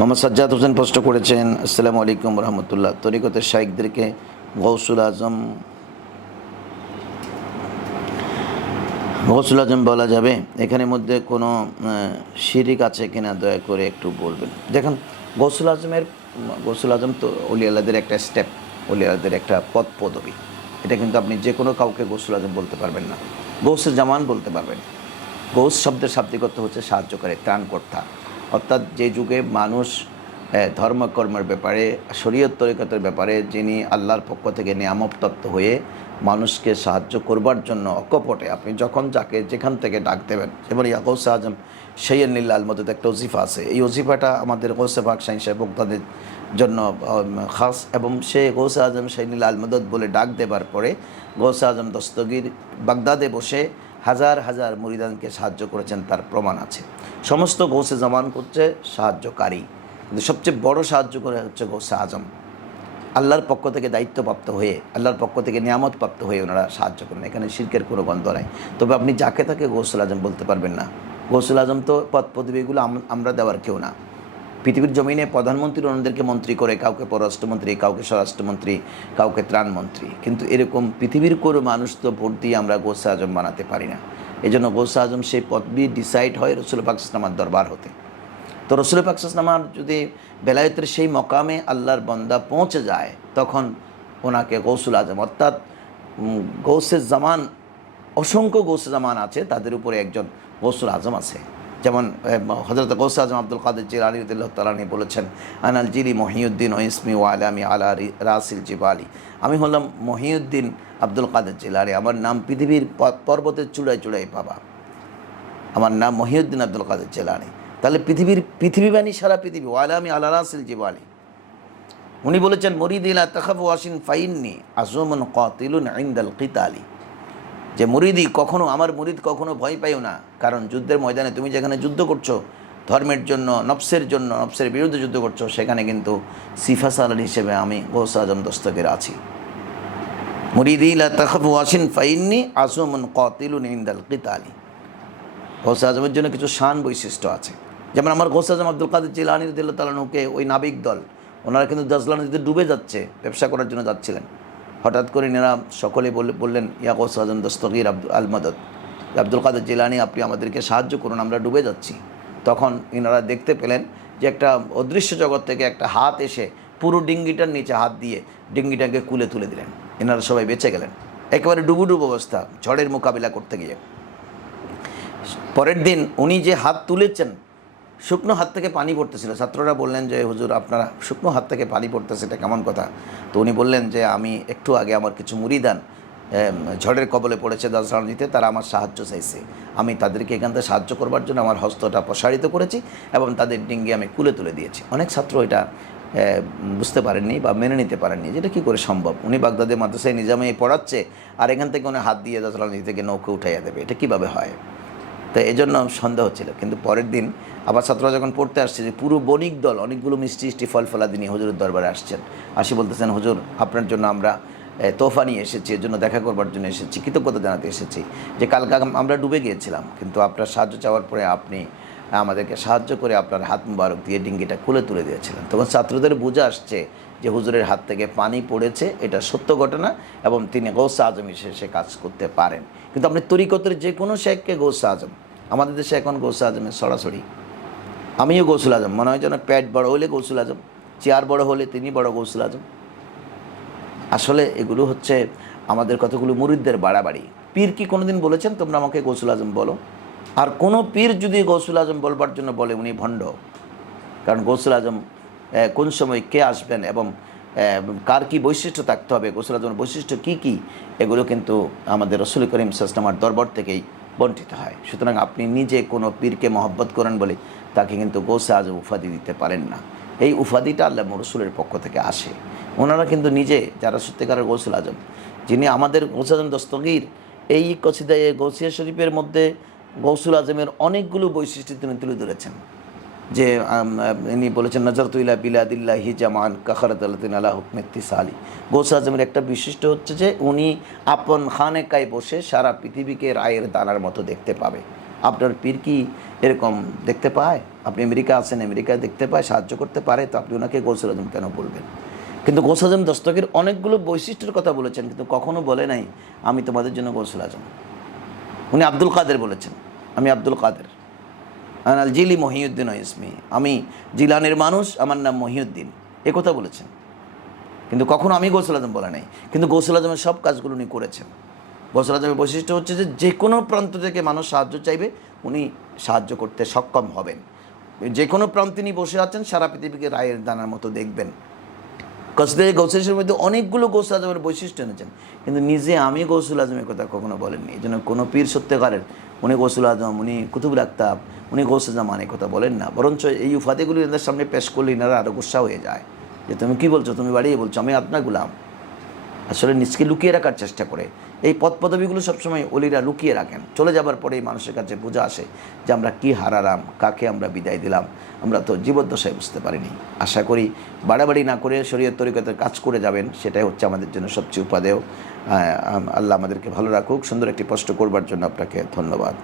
মোহাম্মদ সাজ্জাদ হোসেন প্রশ্ন করেছেন, আসসালামু আলাইকুম রহমতুল্লাহ। তরিকতের শাইকদেরকে গৌসুল আজম গৌসুল আজম বলা যাবে। এখানের মধ্যে কোনো শিরিক আছে কিনা দয়া করে একটু বলবেন। দেখেন গৌসুল আজমের গৌসুল আজম তো অলিয়ালাদের একটা স্টেপ অলিয়ালাদের একটা পদ পদবী। এটা কিন্তু আপনি যে কোনো কাউকে গৌসুল আজম বলতে পারবেন না। গৌসে জামান বলতে পারবেন। গৌস শব্দের শাব্দিক অর্থ হচ্ছে সাহায্যকারী, ত্রাণকর্তা। অর্থাৎ যে যুগে মানুষ ধর্মকর্মের ব্যাপারে, শরীয়ত তরিকতের ব্যাপারে যিনি আল্লাহর পক্ষ থেকে নিয়ামপ্রাপ্ত হয়ে মানুষকে সাহায্য করবার জন্য অকপটে, আপনি যখন যাকে যেখান থেকে ডাক দেবেন, যেমন ইয়া গৌসে আজম সৈয়দ নীল আলমদের একটা ওজিফা আছে। এই ওজিফাটা আমাদের গৌসে পাক সাইন সাহেব জন্য খাস এবং সে গৌসে আজম শাহিনীল আলমদত বলে ডাক দেবার পরে গৌসে আজম দস্তগীর বাগদাদে বসে হাজার হাজার মুরিদানকে সাহায্য করেছেন, তার প্রমাণ আছে। সমস্ত গৌসে জামান করছে, সাহায্যকারী। কিন্তু সবচেয়ে বড় সাহায্য করে হচ্ছে গৌসে আজম। আল্লাহর পক্ষ থেকে দায়িত্বপ্রাপ্ত হয়ে, আল্লাহর পক্ষ থেকে নিয়ামতপ্রাপ্ত হয়ে ওনারা সাহায্য করেন। এখানে শিল্পের কোনো গন্ধ নাই। তবে আপনি যাকে তাকে গৌসুল আজম বলতে পারবেন না। গৌসুল আজম তো পদ পদবীগুলো আমরা দেওয়ার কেউ না। পৃথিবীর জমিনে প্রধানমন্ত্রী অন্যদেরকে মন্ত্রী করে কাউকে পররাষ্ট্রমন্ত্রী কাউকে স্বরাষ্ট্রমন্ত্রী কাউকে ত্রাণমন্ত্রী। কিন্তু এরকম পৃথিবীর কোনো মানুষ তো ভোট দিয়ে আমরা গোসা আজম বানাতে পারি না। এই জন্য গোসা আজম সেই পদবি ডিসাইড হয় রসুল পাকিস্তানার দরবার হতে। তো রসুল পাকসাসনামার যদি বেলায়তের সেই মকামে আল্লাহর বন্দা পৌঁছে যায় তখন ওনাকে গৌসুল আজম অর্থাৎ উম, গৌসে জামান অসংখ্য গৌসে জামান আছে তাদের উপরে একজন গৌসুল আজম আছে। যেমন হজরত গৌসে আজম আব্দুল কাদের জিলানি তালানি বলেছেন, আনাল জিরি মহিউদ্দিন ও ইসমি ও আলামি আলা রাসিল জিবালি। আমি হলাম মহিউদ্দিন আব্দুল কাদের জিলানি। আমার নাম পৃথিবীর পর্বতের চূড়ায় চূড়ায় পাবা আমার নাম মহিউদ্দিন আব্দুল কাদের জেলানি। তাহলে পৃথিবীর, পৃথিবীবাণী সারা পৃথিবী ওয়ালামি আল্লাহ রাসিল জিবালি। উনি বলেছেন মরিদিলা তখাফ ওয়াসিন ফাইননি আজমন কাতিলুন ইন্দাল কিতালি। যে মুরিদি কখনো, আমার মুরিদ কখনো ভয় পাইও না। কারণ যুদ্ধের ময়দানে তুমি যেখানে যুদ্ধ করছ, ধর্মের জন্য, নফসের জন্য, নফসের বিরুদ্ধে যুদ্ধ করছ, সেখানে কিন্তু সিফা হিসেবে আমি গৌস আজম দস্তকের আছি। মুরিদিলা তখাফ ওয়াসিন ফাইননি আজমন কাতিলুন ইন্দাল কিতালি। গৌসে আজমের জন্য কিছু শান বৈশিষ্ট্য আছে। যেমন আমার গৌসে আজম আব্দুল কাদের জিলানি দিল্লা তালানুকে ওই নাবিক দল, ওনারা কিন্তু দাজলা নদীতে ডুবে যাচ্ছে, ব্যবসা করার জন্য যাচ্ছিলেন। হঠাৎ করে এনারা সকলে বলে বললেন, ইয়া গৌসে আজম দস্তগীর আব্দুল আল মদত আব্দুল কাদের জিলানি, আপনি আমাদেরকে সাহায্য করুন, আমরা ডুবে যাচ্ছি। তখন এনারা দেখতে পেলেন যে একটা অদৃশ্য জগৎ থেকে একটা হাত এসে পুরো ডিঙ্গিটার নিচে হাত দিয়ে ডিঙ্গিটাকে কুলে তুলে দিলেন। এনারা সবাই বেঁচে গেলেন। একেবারে ডুবুডুবু অবস্থা, ঝড়ের মোকাবিলা করতে গিয়ে। পরের দিন উনি যে হাত তুলেছেন শুকনো হাত থেকে পানি পড়তেছিল। ছাত্ররা বললেন যে, হুজুর, আপনারা শুকনো হাত থেকে পানি পড়তেছে, এটা কেমন কথা? তো উনি বললেন যে, আমি একটু আগে আমার কিছু মুড়িদান ঝড়ের কবলে পড়েছে দাসরানিতে তারা আমার সাহায্য চাইছে। আমি তাদেরকে এখান থেকে সাহায্য করবার জন্য আমার হস্তটা প্রসারিত করেছি এবং তাদের ডিঙ্গি আমি কুলে তুলে দিয়েছি। অনেক ছাত্র এটা বুঝতে পারেননি বা মেনে নিতে পারেননি যেটা কী করে সম্ভব? উনি বাগদাদের মাদ্রাসায় নিজামে পড়াচ্ছে, আর এখান থেকে উনি হাত দিয়ে দাসরানি থেকে নৌকে উঠাইয়া দেবে। এটা কীভাবে হয়? তো এই জন্য সন্দেহ ছিল কিন্তু পরের দিন আবার ছাত্ররা যখন পড়তে আসছে যে পুরো বণিক দল অনেকগুলো মিষ্টি মিষ্টি ফল ফলাদি নিয়ে হজুরের দরবারে আসছেন। আসি বলতেছেন হুজুর আপনার জন্য আমরা এ, তোহফা নিয়ে এসেছি এর জন্য দেখা করবার জন্য এসেছি কৃতজ্ঞতা জানাতে এসেছি। যে কালকে আমরা ডুবে গিয়েছিলাম কিন্তু আপনার সাহায্য চাওয়ার পরে আপনি আমাদেরকে সাহায্য করে আপনার হাত মুবারক দিয়ে ডিঙ্গিটা খুলে তুলে দিয়েছিলেন। তখন ছাত্রদের বোঝা আসছে যে হুজুরের হাত থেকে পানি পড়েছে, এটা সত্য ঘটনা এবং তিনি গৌসা আজম হিসেবে সে কাজ করতে পারেন। কিন্তু আপনি তরিকতের যে কোনো শেখকে গৌসা আজম, আমাদের দেশে এখন গৌসা আজমের সরাসরি। আমিও গৌসুল আজম, মনে হয় যেন প্যাট বড় হলে গৌসুল আজম, চেয়ার বড় হলে তিনি বড় গৌসুল আজম। আসলে এগুলো হচ্ছে আমাদের কতগুলো মুরিদদের বাড়াবাড়ি। পীর কি কোনোদিন বলেছেন, তোমরা আমাকে গৌসুল আজম বলো? আর কোনো পীর যদি গৌসুল আজম বলবার জন্য বলে, উনি ভণ্ড। কারণ গৌসুল আজম কোন সময় কে আসবেন এবং কার কি বৈশিষ্ট্য থাকতে হবে গৌসুল আজমের বৈশিষ্ট্য কী কী, এগুলো কিন্তু আমাদের রসুল করিম সাসলামার দরবার থেকেই বন্টিত হয়। সুতরাং আপনি নিজে কোনো পীরকে মহব্বত করেন বলে তাকে কিন্তু গৌসে আজম উপাধি দিতে পারেন না। এই উপাধিটা আল্লাহ রসুলের পক্ষ থেকে আসে। ওনারা কিন্তু নিজে, যারা সত্যিকারের গৌসুল আজম, যিনি আমাদের গৌসুল আজম দস্তগীর, এই কসিদায় গৌসিয়া শরীফের মধ্যে গৌসুল আজমের অনেকগুলো বৈশিষ্ট্য তিনি তুলে ধরেছেন। যে ইনি বলেছেন নজরতুল্লাহ বিলাদিল্লাহ হিজামান কাখারত আল্লাহ আল্লাহ হুকমেত্তিসালি গৌস আজমের একটা বিশিষ্ট হচ্ছে যে, উনি আপন খানেকায় বসে সারা পৃথিবীকে রায়ের দানার মতো দেখতে পাবে। আপনার পীর কি এরকম দেখতে পায়? আপনি আমেরিকা আছেন, আমেরিকায় দেখতে পায়, সাহায্য করতে পারে, তো আপনি ওনাকে গৌসুল আজম কেন বলবেন? কিন্তু গৌসুল আজম দস্তকের অনেকগুলো বৈশিষ্ট্যের কথা বলেছেন, কিন্তু কখনো বলে নাই, আমি তোমাদের জন্য গৌসুল আজম। উনি আব্দুল কাদের বলেছেন, আমি আব্দুল কাদের। আনাল জিলি মহিউদ্দিন ইসমি। আমি জিলানের মানুষ, আমার নাম মহিউদ্দিন। এ কথা বলেছেন। কিন্তু কখনো আমি গৌসুল আজম বলে নাই। কিন্তু গৌসুল আজমের সব কাজগুলো উনি করেছেন। গৌসুল আজমের বৈশিষ্ট্য হচ্ছে যে যে কোনো প্রান্ত থেকে মানুষ সাহায্য চাইবে, উনি সাহায্য করতে সক্ষম হবেন। যে কোনো প্রান্তে তিনি বসে আছেন, সারা পৃথিবীকে রায়ের দানার মতো দেখবেন। কসদে গৌসের মধ্যে অনেকগুলো গৌসুল আজমের বৈশিষ্ট্য এনেছেন। কিন্তু নিজে আমি গৌসুল আজমের কথা কখনো বলেননি। এই জন্য কোনো পীর সত্যকারের উনি গৌসুল আজম, উনি কুতুব আক্তাব উনি গৌসুল অনেক কথা বলেন না। বরঞ্চ এই উফাতেগুলি এদের সামনে পেশ করলে এনারা আরও গুসা হয়ে যায়। যে তুমি কী বলছো? তুমি বাড়িয়ে বলছো, আমি আপনার গুলাম। আসলে নিজকে লুকিয়ে রাখার চেষ্টা করে। এই পদ পদবিগুলো সবসময় অলিরা লুকিয়ে রাখেন। চলে যাবার পরেই মানুষের কাছে বোঝা আসে যে আমরা কি হারালাম, কাকে আমরা বিদায় দিলাম, আমরা তো জীবদ্দশায় বুঝতে পারিনি। আশা করি বাড়াবাড়ি না করে শরীয়ত তরিকতের কাজ করে যাবেন, সেটাই হচ্ছে আমাদের জন্য সবচেয়ে উপাদেয়। আল্লাহ আমাদেরকে ভালো রাখুক। সুন্দর একটি প্রশ্ন করবার জন্য আপনাকে ধন্যবাদ।